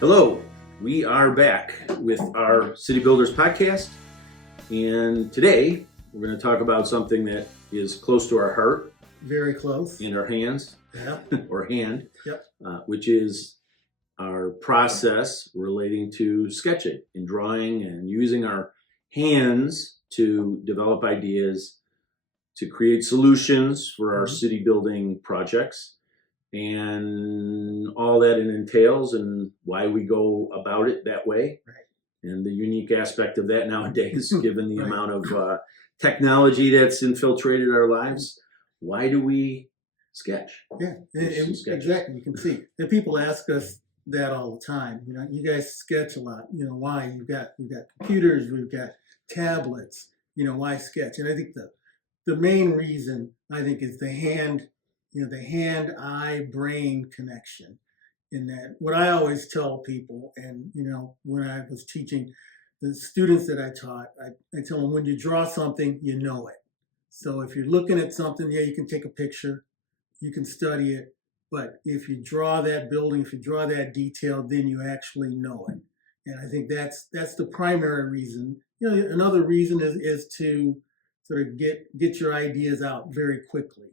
Hello, we are back with our City Builders podcast, and today we're going to talk about something that is close to our heart. Very close. And our hands, or hand, Yep. Which is our process relating to sketching and drawing and using our hands to develop ideas, to create solutions for our city building projects, and all that it entails and why we go about it that way. Right. And the unique aspect of that nowadays, given the amount of technology that's infiltrated our lives. Why do we sketch? Yeah, exactly. You can see. And people ask us that all the time. You know, you guys sketch a lot. You know, why? We've got computers, we've got tablets. You know, why sketch? And I think the main reason, I think, is the hand, the hand-eye-brain connection. In that, what I always tell people, and when I was teaching the students that I taught, I tell them, when you draw something, you know it. So if you're looking at something, yeah, you can take a picture, you can study it, but if you draw that building, if you draw that detail, then you actually know it. And I think that's the primary reason. Another reason is to sort of get your ideas out very quickly.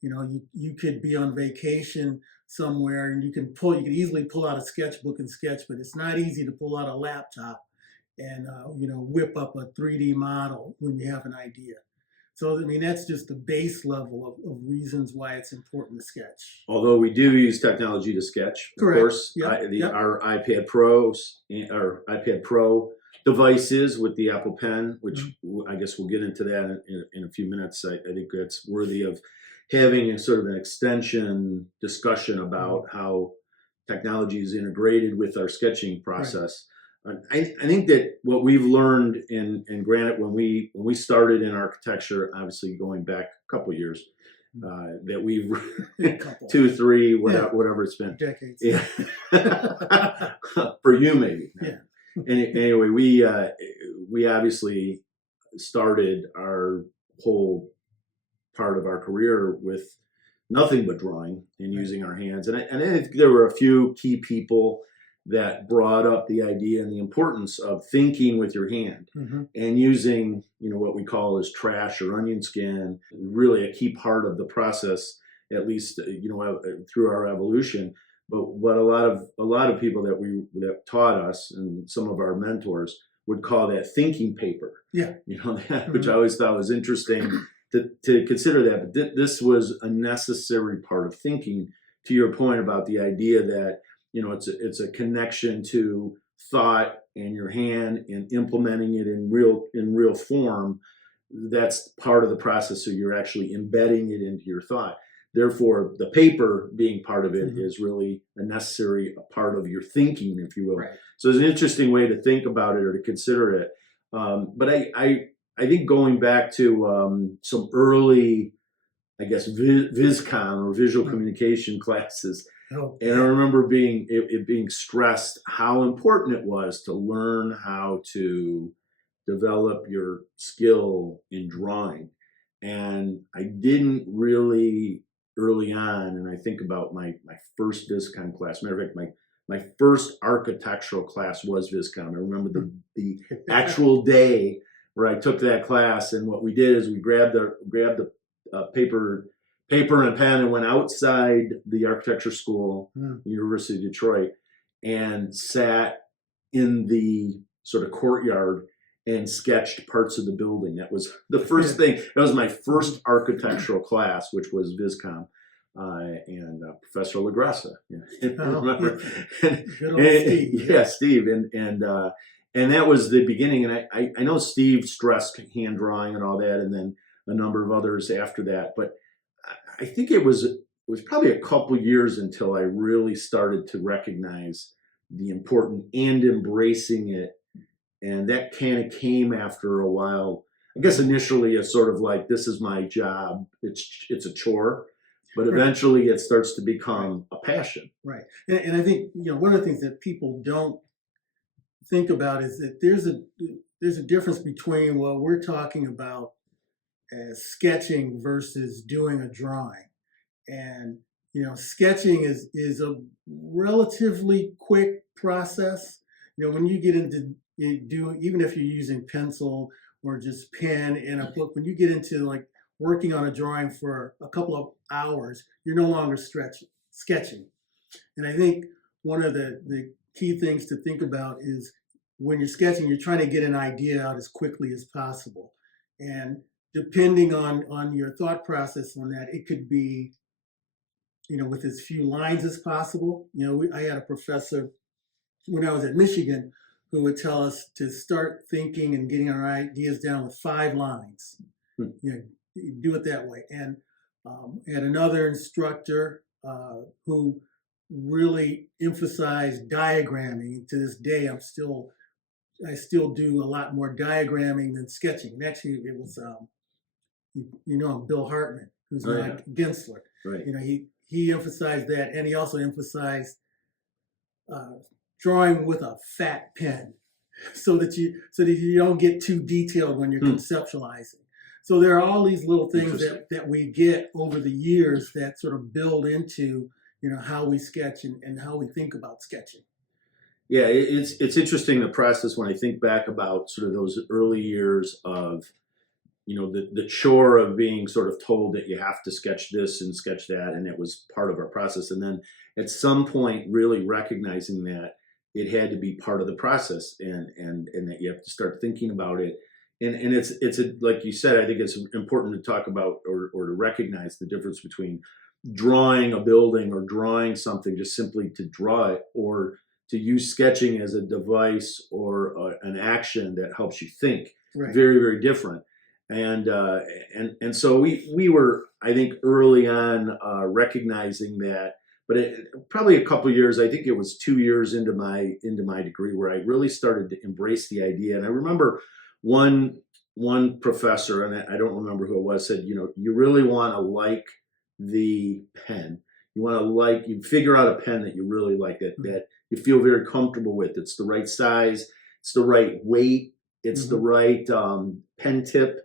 You could be on vacation somewhere and you can easily pull out a sketchbook and sketch, but it's not easy to pull out a laptop and whip up a 3D model when you have an idea. So, I mean, that's just the base level of reasons why it's important to sketch. Although we do use technology to sketch, of Correct. course. Yep. Our iPad Pro devices with the Apple Pen, which I guess we'll get into that in a few minutes. I think that's worthy of having a sort of an extension discussion about how technology is integrated with our sketching process. Right. I think that what we've learned, and granted, when we started in architecture, obviously going back a couple of years, that we've 2, 3, whatever it's been, decades. Yeah, for you maybe. Yeah. Anyway, we obviously started our whole part of our career with nothing but drawing and using our hands, and I think there were a few key people that brought up the idea and the importance of thinking with your hand and using, what we call as trash or onion skin, really a key part of the process, at least, through our evolution. But what a lot of people that taught us and some of our mentors would call that thinking paper. Yeah. Which I always thought was interesting to consider that. But this was a necessary part of thinking, to your point about the idea that it's a connection to thought and your hand and implementing it in real form. That's part of the process. So you're actually embedding it into your thought. Therefore, the paper being part of it is really a necessary part of your thinking, if you will. Right. So it's an interesting way to think about it or to consider it. But I think going back to some early, I guess, VisCom or visual communication classes. And I remember it being stressed how important it was to learn how to develop your skill in drawing. And I didn't really early on, and I think about my first VisCom class. Matter of fact, my first architectural class was VisCom. I remember the actual day where I took that class, and what we did is we grabbed the paper and pen and went outside the architecture school, University of Detroit, and sat in the sort of courtyard and sketched parts of the building. That was the first thing. That was my first architectural class, which was VisCom, and Professor LaGressa. Remember? Steve. And that was the beginning. And I know Steve stressed hand drawing and all that, and then a number of others after that. But I think it was probably a couple years until I really started to recognize the importance and embracing it. And that kind of came after a while. I guess initially it's sort of like, this is my job. It's a chore, but eventually it starts to become a passion. Right. And I think, one of the things that people don't think about is that there's a difference between what we're talking about as sketching versus doing a drawing. And sketching is a relatively quick process. When you get into even if you're using pencil or just pen in a book, when you get into like working on a drawing for a couple of hours, you're no longer sketching. And I think one of the key things to think about is when you're sketching, you're trying to get an idea out as quickly as possible. And depending on your thought process on that, it could be, with as few lines as possible. I had a professor when I was at Michigan who would tell us to start thinking and getting our ideas down with 5 lines. Do it that way. And I had another instructor who really emphasized diagramming. To this day, I still do a lot more diagramming than sketching. And actually, it was Bill Hartman, who's not Gensler. Right. He emphasized that, and he also emphasized drawing with a fat pen, so that you don't get too detailed when you're conceptualizing. So there are all these little things that we get over the years that sort of build into how we sketch and how we think about sketching. Yeah, it's interesting, the process, when I think back about sort of those early years of the chore of being sort of told that you have to sketch this and sketch that, and it was part of our process. And then at some point really recognizing that it had to be part of the process, and that you have to start thinking about it. And it's like you said, I think it's important to talk about or to recognize the difference between drawing a building or drawing something just simply to draw it, or to use sketching as a device or an action that helps you think. Right. Very, very different. And so we were, I think, early on recognizing that. But probably a couple of years, I think it was 2 years into my degree, where I really started to embrace the idea. And I remember one professor, and I don't remember who it was, said, you really want to like the pen. You figure out a pen that you really like, that you feel very comfortable with. It's the right size, it's the right weight, it's the right pen tip.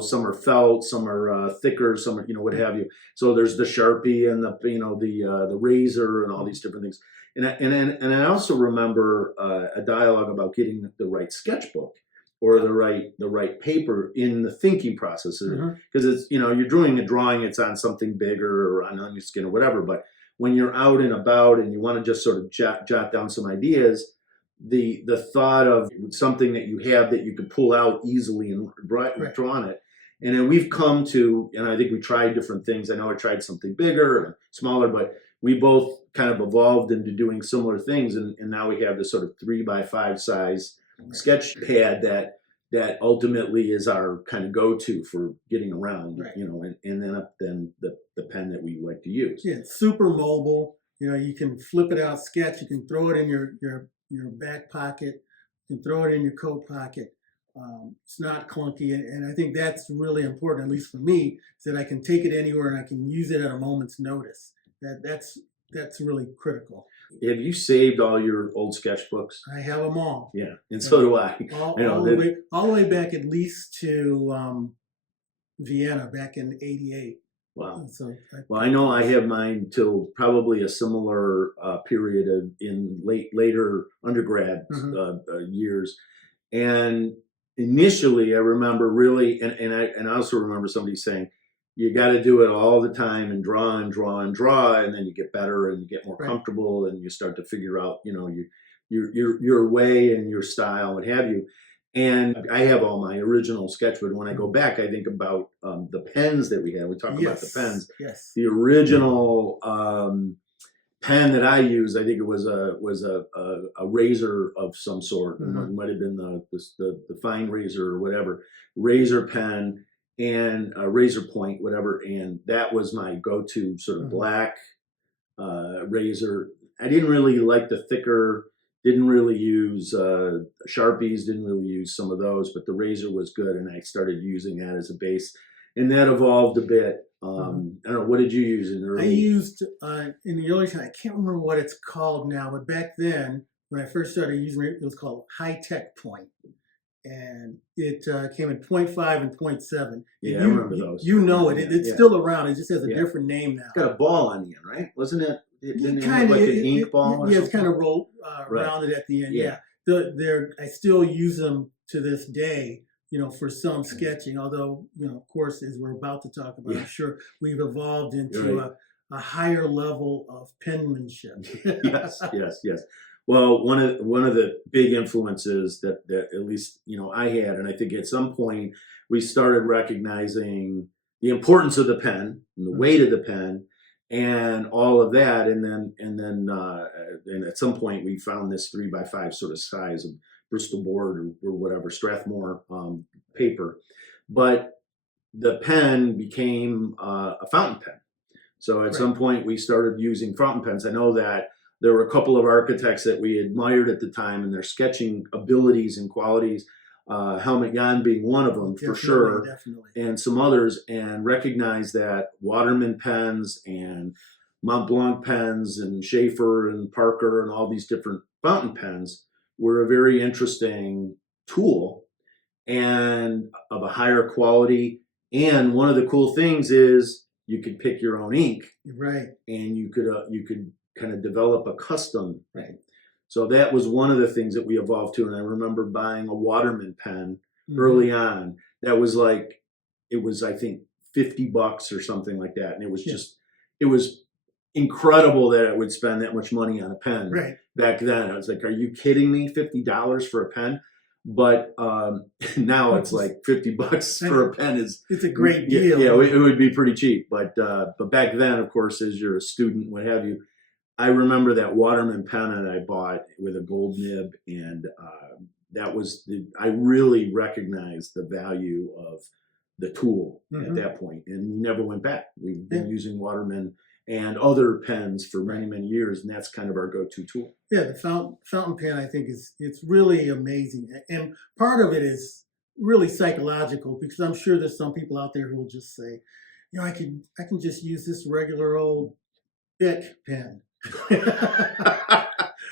Some are felt, some are thicker, some are, what have you. So there's the Sharpie and the razor and all these different things. And I also remember a dialogue about getting the right sketchbook or the right paper in the thinking process, because it's you're doing a drawing, it's on something bigger or on your skin or whatever. But when you're out and about and you want to just sort of jot down some ideas, the thought of something that you have that you could pull out easily and draw on it. And then we've come to, and I think we tried different things. I know I tried something bigger and smaller, but we both kind of evolved into doing similar things. And now we have this sort of 3x5 size sketch pad that ultimately is our kind of go-to for getting around, and then the pen that we like to use. Yeah, it's super mobile. You can flip it out, sketch. You can throw it in your back pocket, you can throw it in your coat pocket. It's not clunky, and I think that's really important, at least for me, is that I can take it anywhere and I can use it at a moment's notice. That's really critical. Have you saved all your old sketchbooks? I have them all. Yeah, and so do I. All the way back at least to Vienna back in '88. Wow. So I know I have mine till probably a similar period in later undergrad years. And initially, I remember really, and I also remember somebody saying, you got to do it all the time and draw and draw and draw, and then you get better and you get more comfortable and you start to figure out, your way and your style, what have you. And I have all my original sketchbook. When I go back, I think about the pens that we had. We talk about the pens. Yes. The original pen that I used, I think it was a razor of some sort. It might have been the fine razor or whatever, razor pen and a razor point, whatever. And that was my go-to sort of black razor. I didn't really like the thicker. Didn't really use Sharpies, didn't really use some of those, but the razor was good, and I started using that as a base. And that evolved a bit. I don't know, what did you use in the early? I used, in the early time, I can't remember what it's called now, but back then, when I first started using it, it was called High Tech Point. and it came in 0.5 and 0.7. Yeah, And I remember those. You know it. It's Yeah. still around. It just has a Yeah. different name now. It's got a ball on the end, right? Wasn't it? Didn't it have Kind of like an ink ball? Yeah, it's kind of rolled Right. rounded at the end. Yeah. I still use them to this day, for some sketching. Although, of course, as we're about to talk about, I'm sure we've evolved into a higher level of penmanship. Yes. Well, one of the big influences that at least I had, and I think at some point we started recognizing the importance of the pen and the weight of the pen and all of that, and then at some point we found this 3x5 sort of size of Bristol board or whatever Strathmore paper, but the pen became a fountain pen. So at some point we started using fountain pens. I know that there were a couple of architects that we admired at the time and their sketching abilities and qualities, Helmut Jahn being one of them for sure, definitely. And some others, and recognized that Waterman pens and Mont Blanc pens and Schaefer and Parker and all these different fountain pens were a very interesting tool and of a higher quality. And one of the cool things is you could pick your own ink, right? And you could kind of develop a custom. Right. So that was one of the things that we evolved to. And I remember buying a Waterman pen early on. That was I think $50 or something like that. And it was it was incredible that I would spend that much money on a pen back then. I was like, are you kidding me? $50 for a pen? But now it's like $50 for a pen it's a great deal. Yeah, it would be pretty cheap. But back then, of course, as you're a student, what have you, I remember that Waterman pen that I bought with a gold nib, and that was I really recognized the value of the tool at that point, and we never went back. We've been using Waterman and other pens for many, many years, and that's kind of our go-to tool. Yeah, the fountain pen, I think, it's really amazing. And part of it is really psychological, because I'm sure there's some people out there who will just say, I can just use this regular old Bic pen.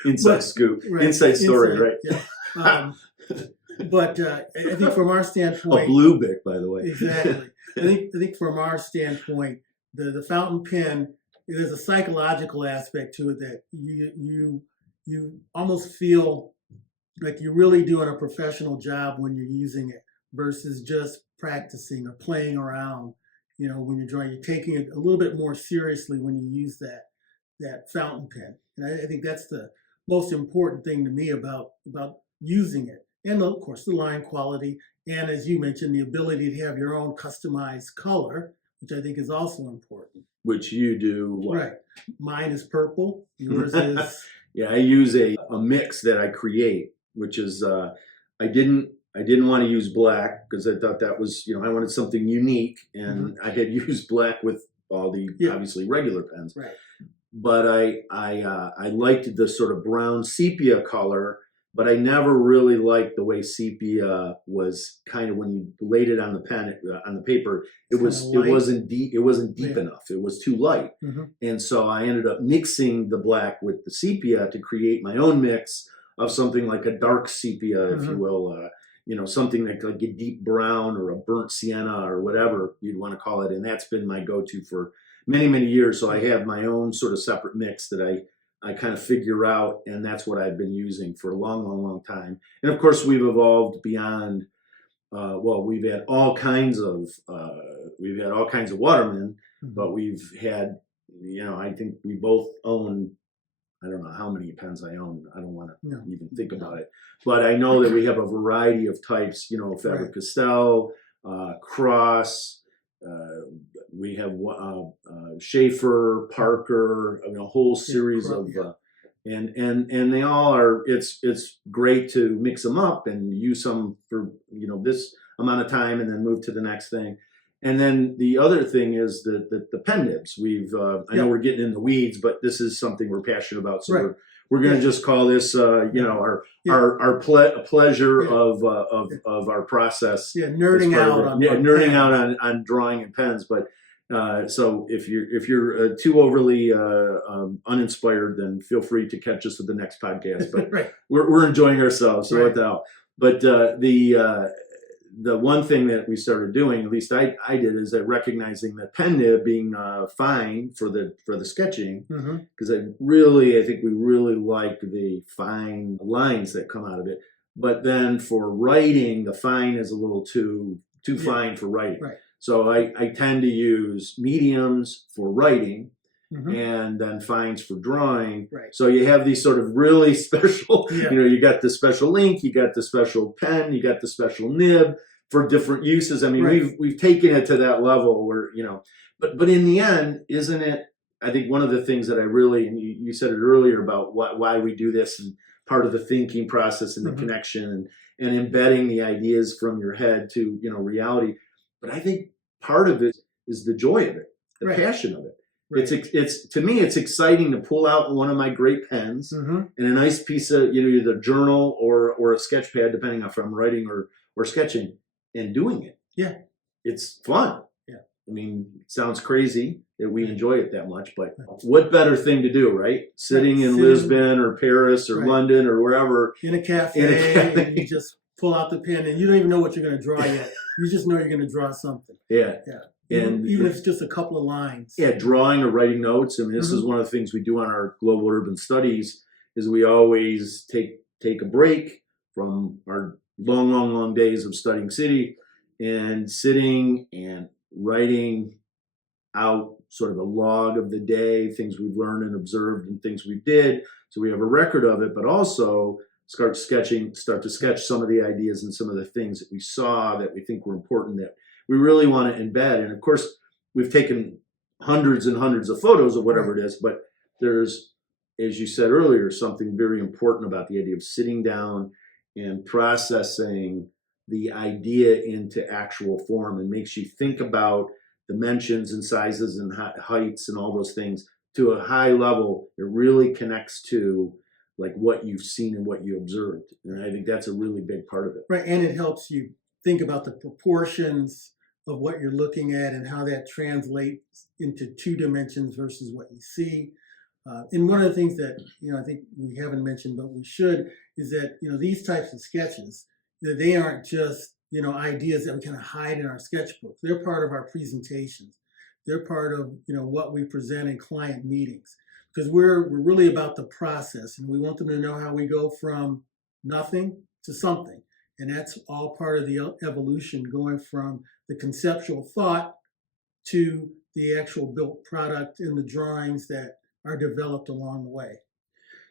Inside scoop, inside story, right? Yeah. But I think from our standpoint, a blue Bic, by the way. Exactly. I think from our standpoint, the fountain pen, there's a psychological aspect to it that you almost feel like you're really doing a professional job when you're using it versus just practicing or playing around. When you're drawing, you're taking it a little bit more seriously when you use that fountain pen. And I think that's the most important thing to me about using it. And of course, the line quality. And as you mentioned, the ability to have your own customized color, which I think is also important. Which you do what? Right. Mine is purple. Yours is... Yeah, I use a mix that I create, which is I didn't want to use black because I thought that was, I wanted something unique, and I had used black with all the obviously regular pens. Right. But I liked the sort of brown sepia color, but I never really liked the way sepia was kind of, when you laid it on the pen, on the paper, it wasn't deep enough. It was too light. And so I ended up mixing the black with the sepia to create my own mix of something like a dark sepia, if you will, something like a deep brown or a burnt sienna or whatever you'd want to call it. And that's been my go-to for many, many years. So I have my own sort of separate mix that I kind of figure out, and that's what I've been using for a long, long, long time. And of course, we've evolved beyond. We've had all kinds of Waterman, but we've had, I think we both own. I don't know how many pens I own. I don't want to even think about it, but I know that we have a variety of types. Faber-Castell, Cross. We have Schaefer, Parker, a whole series of, and they all are. It's great to mix them up and use some for this amount of time, and then move to the next thing. And then the other thing is the pen nibs. I know we're getting in the weeds, but this is something we're passionate about. So we're going to just call this, our pleasure of our process. Yeah, nerding out on drawing and pens. But so if you're too overly uninspired, then feel free to catch us at the next podcast. But we're enjoying ourselves. So what the hell? But the one thing that we started doing, at least I did, is that recognizing the pen nib being fine for the sketching, because I think we really like the fine lines that come out of it. But then for writing, the fine is a little too fine for writing. Right. So I tend to use mediums for writing, and then fines for drawing. Right. So you have these sort of really special, Yeah. you got the special ink, you got the special pen, you got the special nib for different uses. I mean, Right. we've taken it to that level where, but in the end, isn't it, I think one of the things that I really, and you said it earlier about why we do this, and part of the thinking process and the connection and embedding the ideas from your head to, reality. But I think part of it is the joy of it, the passion of it. Right. It's to me, it's exciting to pull out one of my great pens and a nice piece of, either journal or a sketch pad, depending on if I'm writing or sketching, and doing it. Yeah. It's fun. Yeah. I mean, it sounds crazy that we enjoy it that much, but what better thing to do, right? Sitting in Lisbon or Paris or London or wherever. In a cafe, and you just pull out the pen and you don't even know what you're going to draw yet. You just know you're going to draw something. Yeah. Yeah. And even if it's just a couple of lines. Yeah, drawing or writing notes. I mean, this is one of the things we do on our global urban studies, is we always take a break from our long days of studying city and sitting and writing out sort of a log of the day, things we've learned and observed and things we did. So we have a record of it, but also start to sketch some of the ideas and some of the things that we saw that we think were important, that we really want to embed. And of course, we've taken hundreds and hundreds of photos of whatever it is, but there's, as you said earlier, something very important about the idea of sitting down and processing the idea into actual form, and makes you think about dimensions and sizes and heights and all those things to a high level. It really connects to like what you've seen and what you observed. And I think that's a really big part of it. Right. And it helps you think about the proportions of what you're looking at and how that translates into 2 dimensions versus what you see. And one of the things that, I think we haven't mentioned, but we should, is that, these types of sketches, that they aren't just, ideas that we kind of hide in our sketchbooks. They're part of our presentations. They're part of, what we present in client meetings, because we're really about the process, and we want them to know how we go from nothing to something. And that's all part of the evolution, going from the conceptual thought to the actual built product and the drawings that are developed along the way.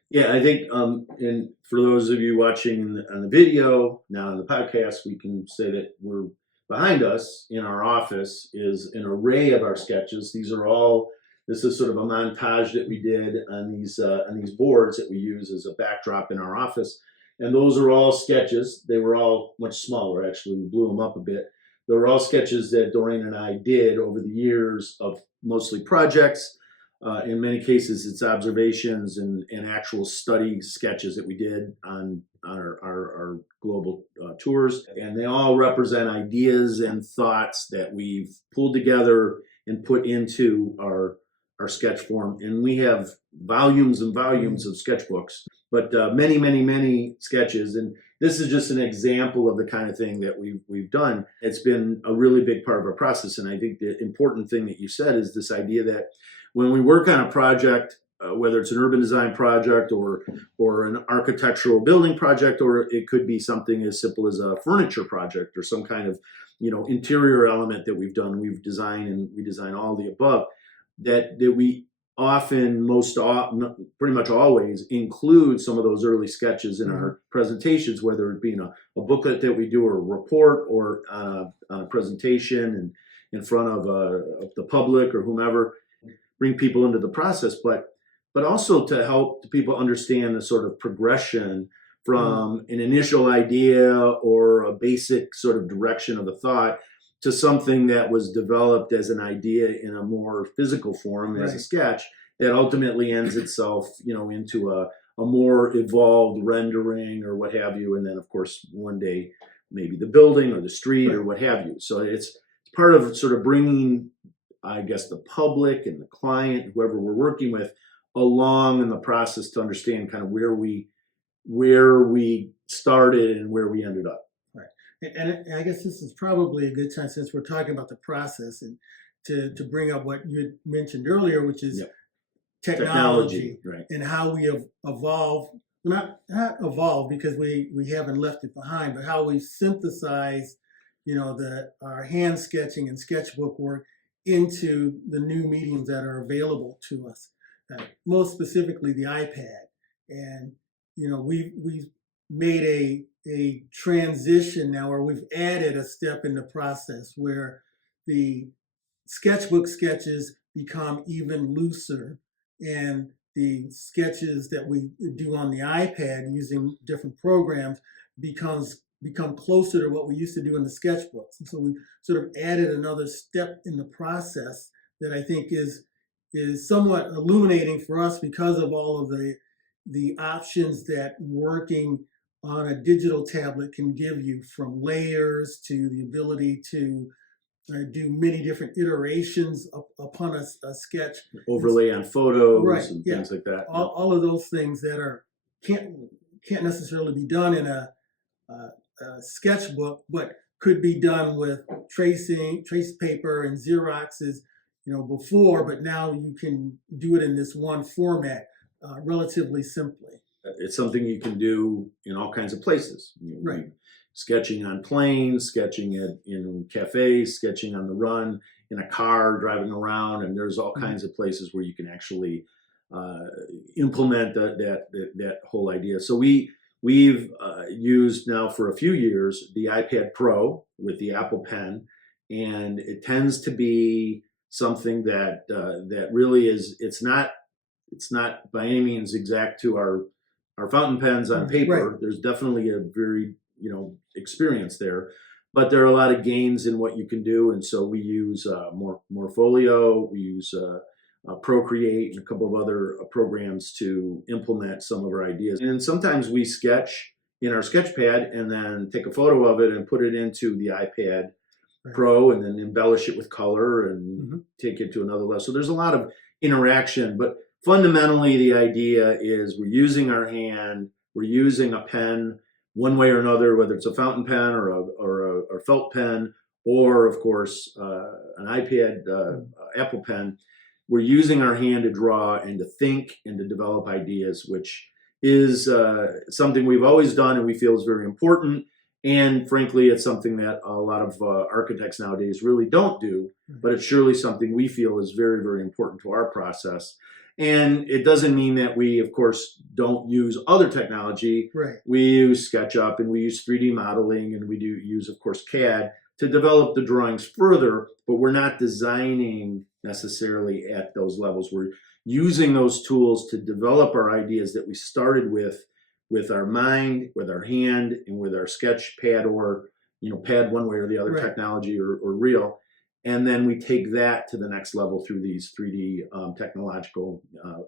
Yeah, I think, and for those of you watching on the video, now on the podcast, we can say that we're behind us in our office is an array of our sketches. This is sort of a montage that we did on these boards that we use as a backdrop in our office. And those are all sketches. They were all much smaller, actually. We blew them up a bit. They were all sketches that Dorian and I did over the years of mostly projects. In many cases, it's observations and actual study sketches that we did on our global tours. And they all represent ideas and thoughts that we've pulled together and put into our sketch form. And we have volumes and volumes of sketchbooks, but many sketches. And this is just an example of the kind of thing that we've done. It's been a really big part of our process. And I think the important thing that you said is this idea that when we work on a project, whether it's an urban design project or an architectural building project, or it could be something as simple as a furniture project or some kind of, interior element that we've done, we design all the above, that we often, pretty much always include some of those early sketches in our presentations, whether it be in a booklet that we do, or a report, or on a presentation and in front of the public or whomever. Bring people into the process, but also to help people understand the sort of progression from an initial idea or a basic sort of direction of a thought to something that was developed as an idea in a more physical form as a sketch that ultimately ends itself, into a more evolved rendering or what have you. And then, of course, one day, maybe the building or the street or what have you. So it's part of sort of bringing, I guess, the public and the client, whoever we're working with, along in the process to understand kind of where we where we started and where we ended up. Right. And I guess this is probably a good time, since we're talking about the process, and to bring up what you had mentioned earlier, which is technology, right, and how we have evolved, not evolved because we haven't left it behind, but how we synthesize, our hand sketching and sketchbook work into the new mediums that are available to us, most specifically the iPad. And we've made a transition now, where we've added a step in the process where the sketchbook sketches become even looser, and the sketches that we do on the iPad using different programs become closer to what we used to do in the sketchbooks. And so we sort of added another step in the process that I think is somewhat illuminating for us, because of all of the options that working on a digital tablet can give you, from layers to the ability to do many different iterations upon a sketch. Overlay on photos, right, and things like that. All of those things that can't necessarily be done in a sketchbook, but could be done with trace paper and Xeroxes, before, but now you can do it in this one format relatively simply. It's something you can do in all kinds of places. Right. Sketching on planes, sketching in cafes, sketching on the run, in a car, driving around, and there's all kinds of places where you can actually implement that whole idea. So we've used now for a few years the iPad Pro with the Apple Pen, and it tends to be something that really is. It's not by any means exact to our fountain pens on paper. Right. There's definitely a very experience there, but there are a lot of gains in what you can do, and so we use Morpholio, we use Procreate, and a couple of other programs to implement some of our ideas. And sometimes we sketch in our Sketchpad and then take a photo of it and put it into the iPad Pro, and then embellish it with color and take it to another level. So there's a lot of interaction, but fundamentally the idea is we're using our hand, we're using a pen one way or another, whether it's a fountain pen or a felt pen, or of course an iPad Apple Pen. We're using our hand to draw and to think and to develop ideas, which is something we've always done and we feel is very important. And frankly, it's something that a lot of architects nowadays really don't do, but it's surely something we feel is very, very important to our process. And it doesn't mean that we, of course, don't use other technology. Right. We use SketchUp and we use 3D modeling, and we do use, of course, CAD to develop the drawings further, but we're not designing necessarily at those levels. We're using those tools to develop our ideas that we started with our mind, with our hand, and with our sketch pad, or pad one way or the other, technology or reel. And then we take that to the next level through these 3D technological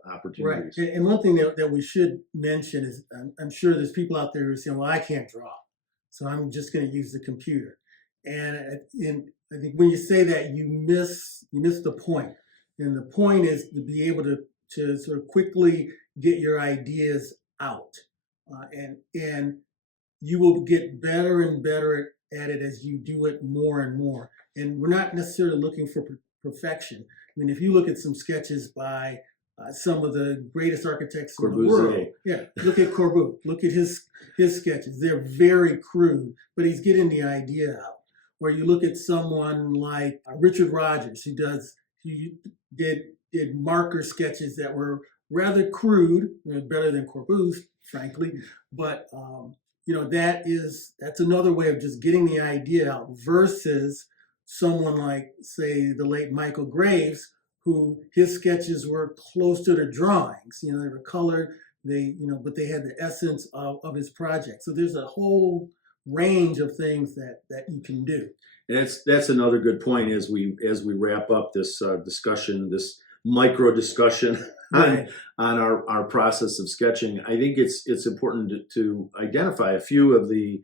opportunities. Right. And one thing that we should mention is, I'm sure there's people out there who are saying, well, I can't draw, so I'm just going to use the computer. And I think when you say that, you miss the point. And the point is to be able to sort of quickly get your ideas out. And you will get better and better at it as you do it more and more. And we're not necessarily looking for perfection. I mean, if you look at some sketches by some of the greatest architects in the world, look at Corbusier, look at his sketches. They're very crude, but he's getting the idea out. Or you look at someone like Richard Rogers, he did marker sketches that were rather crude, better than Corbusier, frankly, but that's another way of just getting the idea out, versus someone like, say, the late Michael Graves, who his sketches were closer to drawings. They were colored, but they had the essence of his project. So there's a whole range of things that you can do. And that's another good point as we wrap up this discussion, this micro discussion on our process of sketching. I think it's important to identify a few of the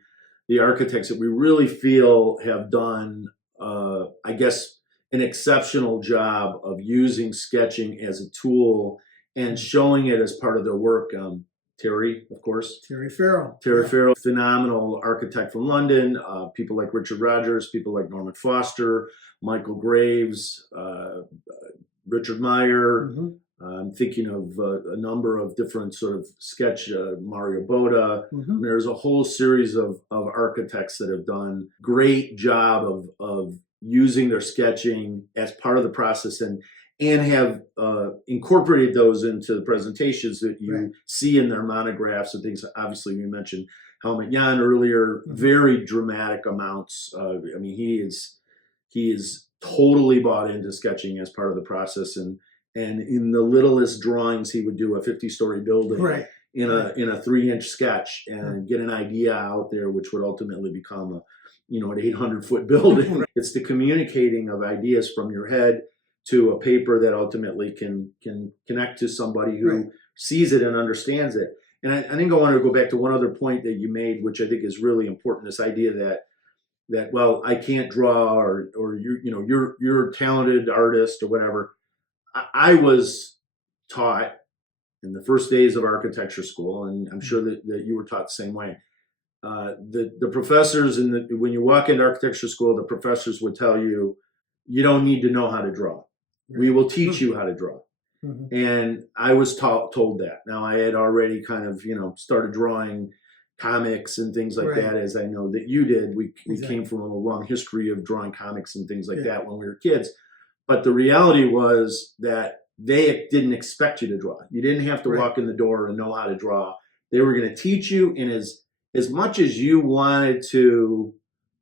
architects that we really feel have done, I guess, an exceptional job of using sketching as a tool and showing it as part of their work. Terry, of course. Terry Farrell. Terry Farrell, phenomenal architect from London. People like Richard Rogers, people like Norman Foster, Michael Graves, Richard Meyer. Mm-hmm. I'm thinking of a number of different sort of sketch, Mario Boda. Mm-hmm. There's a whole series of architects that have done great job of using their sketching as part of the process and have incorporated those into the presentations that you see in their monographs and things. Obviously, we mentioned Helmut Jahn earlier, very dramatic amounts. I mean, he is totally bought into sketching as part of the process, and in the littlest drawings, he would do a 50-story building in a 3-inch sketch and get an idea out there, which would ultimately become an 800-foot building. It's the communicating of ideas from your head to a paper that ultimately can connect to somebody who sees it and understands it. And I think I want to go back to one other point that you made, which I think is really important. This idea that well, I can't draw, or you're a talented artist or whatever. I was taught in the first days of architecture school, and I'm sure that you were taught the same way. The professors when you walk into architecture school, the professors would tell you, you don't need to know how to draw. We will teach you how to draw. Mm-hmm. And I was told that. Now, I had already kind of, started drawing comics and things like that, as I know that you did. We came from a long history of drawing comics and things like that when we were kids. But the reality was that they didn't expect you to draw. You didn't have to walk in the door and know how to draw. They were going to teach you, and as much as you wanted to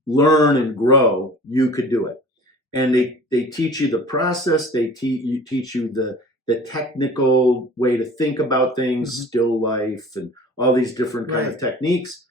learn and grow, you could do it. And they teach you the process. They teach you the technical way to think about things, still life, and all these different kind of techniques.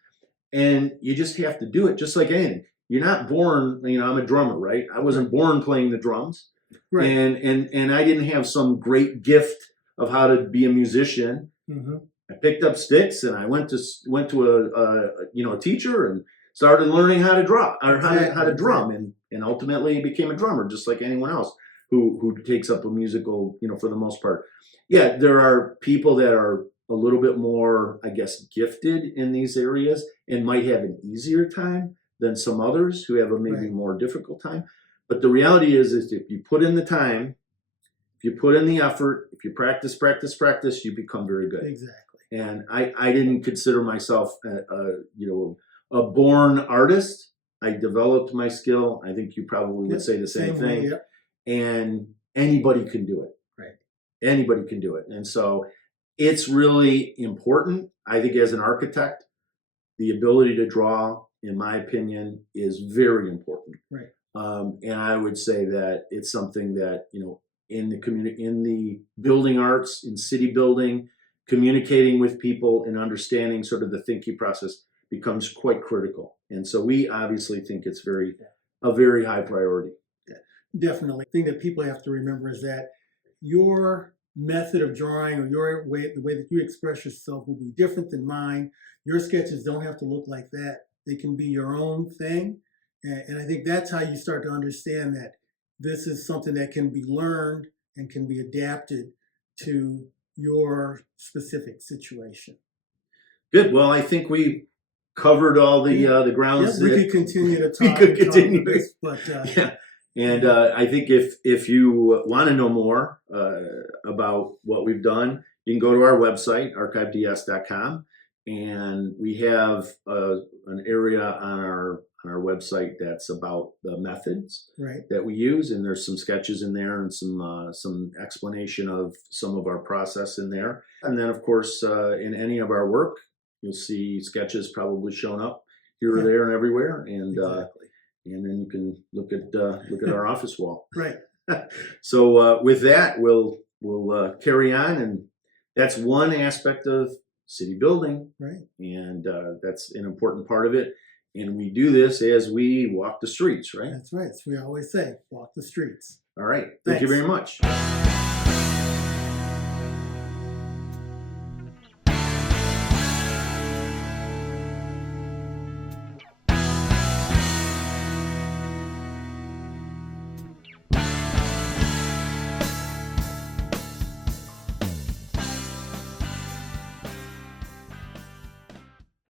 And you just have to do it, just like anything. You're not born, I'm a drummer, right? I wasn't born playing the drums. Right. And I didn't have some great gift of how to be a musician. Mm-hmm. I picked up sticks and I went to a teacher and started learning how to draw or how to drum, and ultimately became a drummer, just like anyone else who takes up a musical, for the most part. Yeah, there are people that are a little bit more, I guess, gifted in these areas and might have an easier time than some others who have a maybe more difficult time. But the reality is if you put in the time, if you put in the effort, if you practice, you become very good. Exactly. And I didn't consider myself, a born artist. I developed my skill. I think you probably would say the same thing. Way, And anybody can do it. Right. Anybody can do it. And so it's really important. I think as an architect, the ability to draw, in my opinion, is very important. Right. And I would say that it's something that, in the community, in the building arts, in city building, communicating with people and understanding sort of the thinking process becomes quite critical. And so we obviously think it's a very high priority. Yeah, definitely. The thing that people have to remember is that your method of drawing or the way that you express yourself will be different than mine. Your sketches don't have to look like that. They can be your own thing. And I think that's how you start to understand that this is something that can be learned and can be adapted to your specific situation. Good. Well, I think we covered all the grounds. Yeah, we could continue to talk. We could continue this, but And I think if you want to know more about what we've done, you can go to our website, ArchiveDS.com, and we have an area on our website that's about the methods that we use, and there's some sketches in there and some explanation of some of our process in there. And then, of course, in any of our work, you'll see sketches probably shown up here or there and everywhere, and and then you can look at our office wall. Right. So with that, we'll carry on, and that's one aspect of city building, and that's an important part of it. And we do this as we walk the streets, right? That's right. As we always say, walk the streets. All right. Thank you very much.